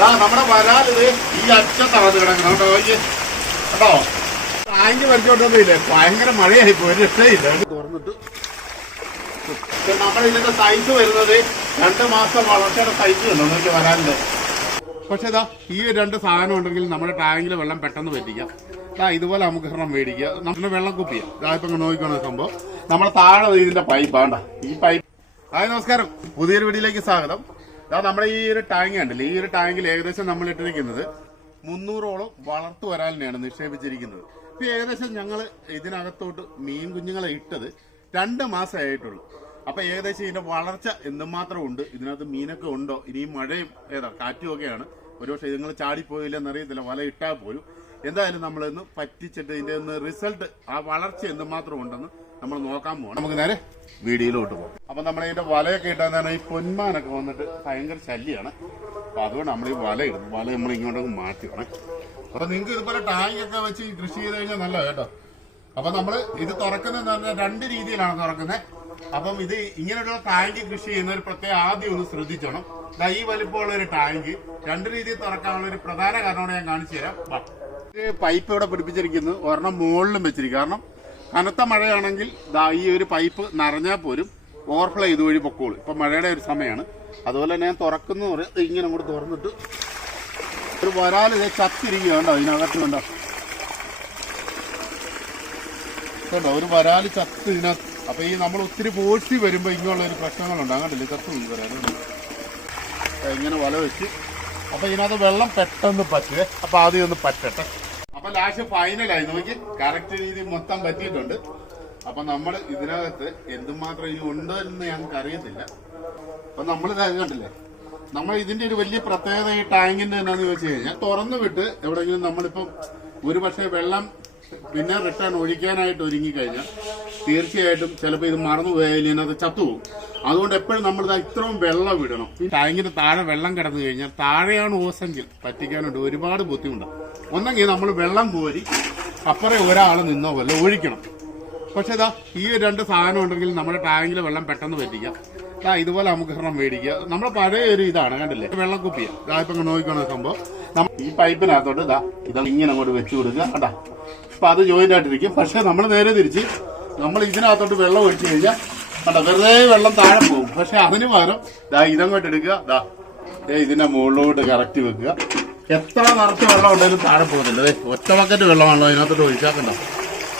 നമ്മുടെ വരാലിത് ഈ അച്ഛത്താണ് കിടക്കുന്നത് കേട്ടോ. കേട്ടോ? ടാങ്ക് വലിച്ചോട്ടൊന്നുമില്ല ഭയങ്കര മഴയായി പോയി ഒരു രക്ഷയില്ല തുറന്നിട്ട് നമ്മുടെ ഇതിന്റെ സൈസ് വരുന്നത് രണ്ട് മാസം വളർച്ചയുടെ സൈസ് ഉണ്ടോ നോക്കി വരാനുണ്ട് പക്ഷെ ഇതാ ഈ രണ്ട് സാധനം ഉണ്ടെങ്കിൽ നമ്മുടെ ടാങ്കിൽ വെള്ളം പെട്ടെന്ന് പറ്റിക്കാം ഇതാ ഇതുപോലെ നമുക്ക് ഒരെണ്ണം മേടിക്കുക നമ്മുടെ വെള്ളം കുപ്പിയ ഇതാ ഇപ്പൊ നോക്കിക്കോണ സംഭവം. നമ്മളെ താഴെ ഇതിന്റെ പൈപ്പ് ആണ്ടാ ഈ പൈപ്പ് ഹായ് നമസ്കാരം. പുതിയൊരു വീടിലേക്ക് സ്വാഗതം. ഇതാ നമ്മുടെ ഈ ഒരു ടാങ്ക് ഉണ്ടല്ലേ ഈ ഒരു ടാങ്കിൽ ഏകദേശം നമ്മൾ ഇട്ടിരിക്കുന്നത് മുന്നൂറോളം വളർത്തു വരാലിനെയാണ് നിക്ഷേപിച്ചിരിക്കുന്നത്. ഇപ്പൊ ഏകദേശം ഞങ്ങൾ ഇതിനകത്തോട്ട് മീൻ കുഞ്ഞുങ്ങളെ ഇട്ടത് രണ്ട് മാസമേ ആയിട്ടുള്ളൂ. അപ്പൊ ഏകദേശം ഇതിന്റെ വളർച്ച എന്തുമാത്രം ഉണ്ട് ഇതിനകത്ത് മീനൊക്കെ ഉണ്ടോ? ഇനിയും മഴയും ഏതാ കാറ്റും ഒക്കെയാണ് ഒരുപക്ഷെ നിങ്ങൾ ചാടിപ്പോയില്ലെന്ന് അറിയത്തില്ല വല ഇട്ടാൽ പോലും. എന്തായാലും നമ്മളിന്ന് പറ്റിച്ചിട്ട് ഇതിന്റെ ഒന്ന് റിസൾട്ട് ആ വളർച്ച എന്തുമാത്രം ഉണ്ടെന്ന് നമ്മൾ നോക്കാൻ പോകണം നമുക്ക് നേരെ വീഡിയോയിലോട്ട് പോകും. അപ്പൊ നമ്മൾ ഇതിന്റെ വലയൊക്കെ ഇട്ടാൽ ഈ പൊന്മാനൊക്കെ വന്നിട്ട് ഭയങ്കര ശല്യമാണ് അപ്പൊ അതുകൊണ്ട് നമ്മൾ ഈ വല ഇടുന്നു. വല നമ്മൾ ഇങ്ങോട്ടൊക്കെ മാറ്റി വേണം അപ്പൊ നിങ്ങൾക്ക് ഇതുപോലെ ടാങ്ക് ഒക്കെ വെച്ച് കൃഷി ചെയ്ത് കഴിഞ്ഞാൽ നല്ല കേട്ടോ. അപ്പൊ നമ്മൾ ഇത് തുറക്കുന്നതെന്ന് പറഞ്ഞാൽ രണ്ട് രീതിയിലാണ് തുറക്കുന്നത്. അപ്പം ഇത് ഇങ്ങനെയുള്ള ടാങ്ക് കൃഷി ചെയ്യുന്നവർ പ്രത്യേകം ആദ്യം ഒന്ന് ശ്രദ്ധിച്ചോണം. ദാ ഈ വലിപ്പമുള്ള ഒരു ടാങ്ക്. രണ്ട് രീതിയിൽ തുറക്കാനുള്ള ഒരു പ്രധാന കാരണമാണ് ഞാൻ കാണിച്ചു തരാം. പൈപ്പ് ഇവിടെ പിടിപ്പിച്ചിരിക്കുന്നു. ഒരെണ്ണം മുകളിലും വെച്ചിരിക്കും കാരണം കനത്ത മഴയാണെങ്കിൽ ദാ ഈ ഒരു പൈപ്പ് നിറഞ്ഞാൽ പോലും ഓവർഫ്ലോ ഇതുവഴി പൊക്കോളൂ. ഇപ്പം മഴയുടെ ഒരു സമയമാണ് അതുപോലെ ഞാൻ തുറക്കുന്നു പറയാം. ഇങ്ങനെ അങ്ങോട്ട് തുറന്നിട്ട് ഒരു വരാൽ ഇത് ചത്തിരിക്കുക കണ്ടോ ഇതിനകത്ത് കണ്ടോ? കണ്ടോ? ഒരു വരാൽ ചത്ത് ഇതിനകത്ത്. അപ്പം ഈ നമ്മൾ ഒത്തിരി പോഴ്സി വരുമ്പോൾ ഇങ്ങനെയുള്ള ഒരു പ്രശ്നങ്ങളുണ്ട്. അങ്ങനല്ലേ ചത്ത് വരാനുണ്ട് ഇങ്ങനെ വല വെച്ച്. അപ്പോൾ ഇതിനകത്ത് വെള്ളം പെട്ടെന്ന് പറ്റേ അപ്പോൾ ആദ്യം ഒന്ന് പറ്റട്ടെ. അപ്പൊ ലാസ്റ്റ് ഫൈനലായി നോക്കി കറക്റ്റ് രീതി മൊത്തം പറ്റിയിട്ടുണ്ട്. അപ്പൊ നമ്മൾ ഇതിനകത്ത് എന്തുമാത്രം ഇനി ഉണ്ട് എന്ന് ഞങ്ങൾക്ക് അറിയത്തില്ല. അപ്പൊ നമ്മൾ കണ്ടില്ലേ? നമ്മൾ ഇതിന്റെ ഒരു വലിയ പ്രത്യേകത ഈ ടാങ്കിന്റെ എന്നാന്ന് ചോദിച്ചു കഴിഞ്ഞാൽ തുറന്നു വിട്ട് എവിടെയെങ്കിലും നമ്മളിപ്പം ഒരു പക്ഷേ വെള്ളം പിന്നെ റിട്ടേൺ ഒഴിക്കാനായിട്ട് ഒരുങ്ങി കഴിഞ്ഞാൽ തീർച്ചയായിട്ടും ചിലപ്പോൾ ഇത് മറന്നു പോയാൽ ഇതിനകത്ത് ചത്തുപോകും അതുകൊണ്ട് എപ്പോഴും നമ്മൾ ഇത്രയും വെള്ളം വിടണം. ഈ ടാങ്കിന്റെ താഴെ വെള്ളം കിടന്നു കഴിഞ്ഞാൽ താഴെയാണ് ഓസെങ്കിൽ പറ്റിക്കാനുണ്ട്. ഒരുപാട് ബുദ്ധിമുട്ടാണ്. ഒന്നെങ്കിൽ നമ്മൾ വെള്ളം കോരി അപ്പുറം ഒരാൾ നിന്നോ വല്ല ഒഴിക്കണം. പക്ഷെ ഇതാ ഈ രണ്ട് സാധനം ഉണ്ടെങ്കിൽ നമ്മുടെ ടാങ്കിൽ വെള്ളം പെട്ടെന്ന് പറ്റിക്കാം ഇതാ ഇതുപോലെ നമുക്ക് ഒരെണ്ണം മേടിക്കുക നമ്മുടെ പഴയ ഒരു ഇതാണ് കണ്ടില്ലേ? വെള്ളം കുപ്പിയ ഇതാ നോക്കിക്കണ സംഭവം. ഈ പൈപ്പിനകത്തോട്ട് ഇതാ ഇത് ഇങ്ങനെ അങ്ങോട്ട് വെച്ചു കൊടുക്കുക. കേട്ടാ അപ്പൊ അത് ജോയിന്റ് ആയിട്ടിരിക്കും പക്ഷെ നമ്മൾ നേരെ തിരിച്ച് നമ്മൾ ഇതിനകത്തോട്ട് വെള്ളം ഒഴിച്ചു കഴിഞ്ഞാൽ കണ്ടോ വെറുതെ വെള്ളം താഴെ പോകും. പക്ഷെ അതിന് പകരം ദാ ഇതങ്ങോട്ട് എടുക്കുക. ദേ ഇതിന്റെ മുകളിലോട്ട് കറക്റ്റ് വെക്കുക. എത്ര നിറച്ച് വെള്ളം ഉണ്ടെങ്കിലും താഴെ പോകുന്നില്ല. ദേ ഒറ്റ ബക്കറ്റ് വെള്ളമാണല്ലോ അതിനകത്തോട്ട് ഒഴിച്ചാക്കണ്ട?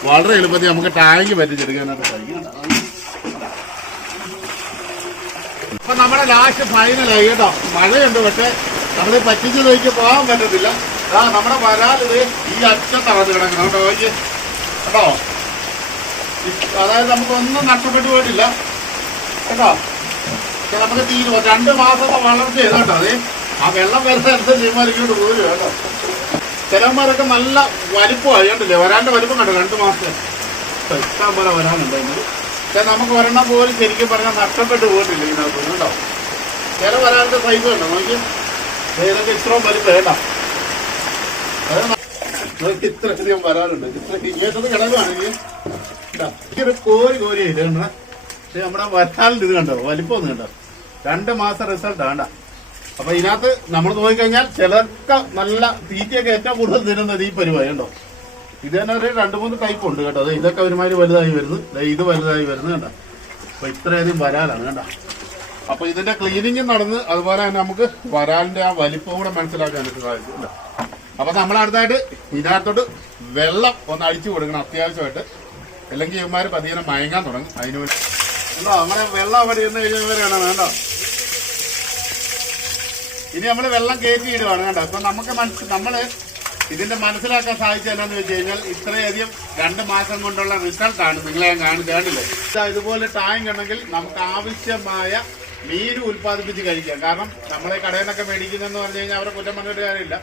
വളരെ എളുപ്പത്തിൽ നമുക്ക് ടാങ്ക് പറ്റിച്ചെടുക്കാനായിട്ട് സാധിക്കും ഇപ്പൊ നമ്മുടെ ലാസ്റ്റ് ഫൈനലായി കേട്ടോ. മഴയുണ്ട് പക്ഷെ നമ്മൾ പറ്റിച്ച് നോക്കി പോകാൻ പറ്റത്തില്ല. ആ നമ്മുടെ വരാലിത് ഈ അറ്റത്താണ് കിടക്കണം കേട്ടോ. കേട്ടോ അതായത് നമുക്കൊന്നും നഷ്ടപ്പെട്ടു പോയിട്ടില്ല. കേട്ടോ നമുക്ക് തീരുമോ രണ്ട് മാസത്തെ വളർച്ച ചെയ്തോട്ടോ അത് അതെ ആ വെള്ളം വരുന്ന തീരുമാനിക്കൊണ്ട് പോരും കേട്ടോ. ചിലന്മാരൊക്കെ നല്ല വലിപ്പം അറിയണ്ടല്ലേ വരാന്റെ വലിപ്പം കണ്ടു? രണ്ട് മാസത്തെ ഇഷ്ടം പോലെ വരാനുണ്ടായിരുന്നു. പക്ഷെ നമുക്ക് വരണം പോലും ശരിക്കും പറഞ്ഞാൽ നഷ്ടപ്പെട്ടു പോയിട്ടില്ല ഇതിനകത്ത്? കേട്ടോ ചില വരാന്റെ സൈസ് ഉണ്ടോ? നോക്കി. ഇതൊക്കെ ഇത്രയും വലിപ്പം കേട്ടോ ഇത്രയധികം വരാനുണ്ട്. ഇത്ര ഇങ്ങനത്തത് കിടക്കുകയാണെങ്കിൽ ഇതൊരു കോരി കോരി ആയിട്ട് കണ്ടോ പക്ഷെ നമ്മുടെ വരാലിന്റെ ഇത് കണ്ടോ? വലിപ്പം ഒന്ന് കണ്ടോ? രണ്ട് മാസം റിസൾട്ട് വേണ്ട അപ്പൊ ഇതിനകത്ത് നമ്മൾ നോക്കിക്കഴിഞ്ഞാൽ ചിലർക്ക് നല്ല തീറ്റയൊക്കെ ഏറ്റവും കൂടുതൽ തരുന്നത് ഈ പരിപാടി ഉണ്ടോ ഇത് തന്നെ ഒരു രണ്ട് മൂന്ന് ടൈപ്പ് ഉണ്ട് കേട്ടോ. അതെ ഇതൊക്കെ ഒരുമാതിരി വലുതായി വരുന്നു. ഇത് വലുതായി വരുന്നു കണ്ടോ? അപ്പൊ ഇത്രയധികം വരാലാണ് കണ്ടോ? അപ്പൊ ഇതിന്റെ ക്ലീനിങ് നടന്ന് അതുപോലെ തന്നെ നമുക്ക് വരാലിന്റെ ആ വലിപ്പം കൂടെ മനസ്സിലാക്കാനായിട്ട് സാധിക്കും കേട്ടോ. അപ്പൊ നമ്മൾ അടുത്തായിട്ട് ഇതിനകത്തോട്ട് വെള്ളം ഒന്ന് അഴിച്ചു കൊടുക്കണം അത്യാവശ്യമായിട്ട്. അല്ലെങ്കിൽ ഇവന്മാര് പതിയെ മയങ്ങാൻ തുടങ്ങും. അതിനുവേണ്ടി അങ്ങനെ വെള്ളം അവിടെ ഇരുന്ന് കഴിഞ്ഞവരാണ് വേണ്ടോ ഇനി നമ്മൾ വെള്ളം കയറ്റി ഇടുവാണ് കേട്ടോ. ഇപ്പൊ നമുക്ക് മനസ്സ് നമ്മൾ ഇതിന്റെ മനസ്സിലാക്കാൻ സാധിച്ചത് എന്താന്ന് വെച്ച് കഴിഞ്ഞാൽ ഇത്രയധികം രണ്ട് മാസം കൊണ്ടുള്ള റിസൾട്ട് ആണ് നിങ്ങളെ ഞാൻ കാണിക്കേണ്ടത് ഇതുപോലെ ടാങ്ക് ഉണ്ടെങ്കിൽ നമുക്ക് ആവശ്യമായ മീന് ഉൽപ്പാദിപ്പിച്ച് കഴിക്കാം. കാരണം നമ്മളെ കടയിൽ നിന്നൊക്കെ മേടിക്കുന്നതെന്ന് പറഞ്ഞു കഴിഞ്ഞാൽ അവരെ കുറ്റം പറഞ്ഞിട്ട് കാര്യമില്ല.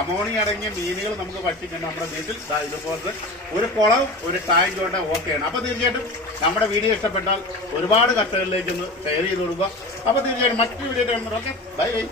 അമോണി അടങ്ങിയ മീനുകൾ നമുക്ക് പറ്റിക്കണം നമ്മുടെ വീട്ടിൽ ഇതുപോലത്തെ ഒരു കുളവും ഒരു ടാങ്ക് കൊണ്ട് ഓക്കെയാണ് അപ്പൊ തീർച്ചയായിട്ടും നമ്മുടെ വീഡിയോ ഇഷ്ടപ്പെട്ടാൽ ഒരുപാട് കർഷകരിലേക്ക് ഒന്ന് ഷെയർ ചെയ്ത് കൊടുക്കുക. അപ്പൊ തീർച്ചയായിട്ടും മറ്റൊരു വീഡിയോ ബൈ ബൈ.